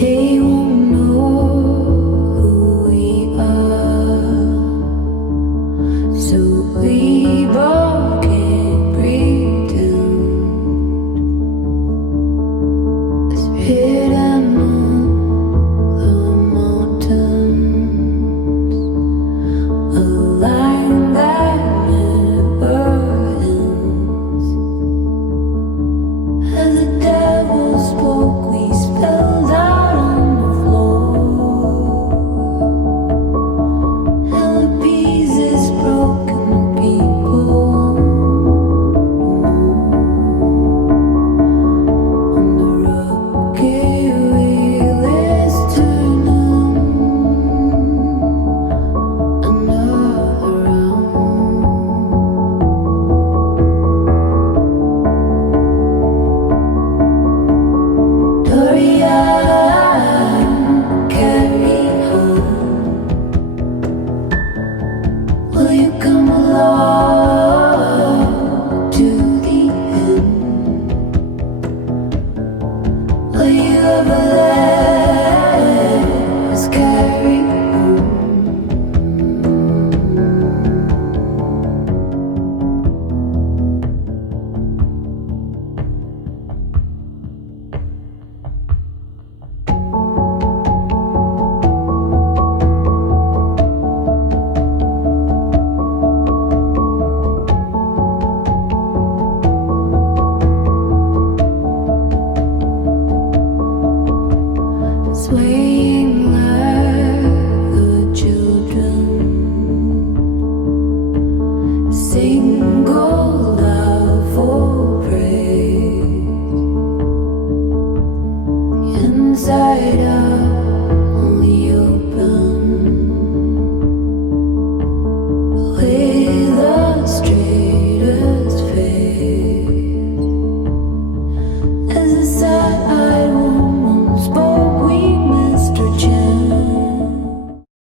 They won't know who we are, so we both can't pretend. It's written on the mountains, a line that never ends. As the devil spoke, we spelled out on the floor. And the pieces broken, the people on the rocky wheel is turning another round. Dorian, carry on. Will you come along to the end? Will you ever let us carry on? Swaying like the children, single love for praise. The inside out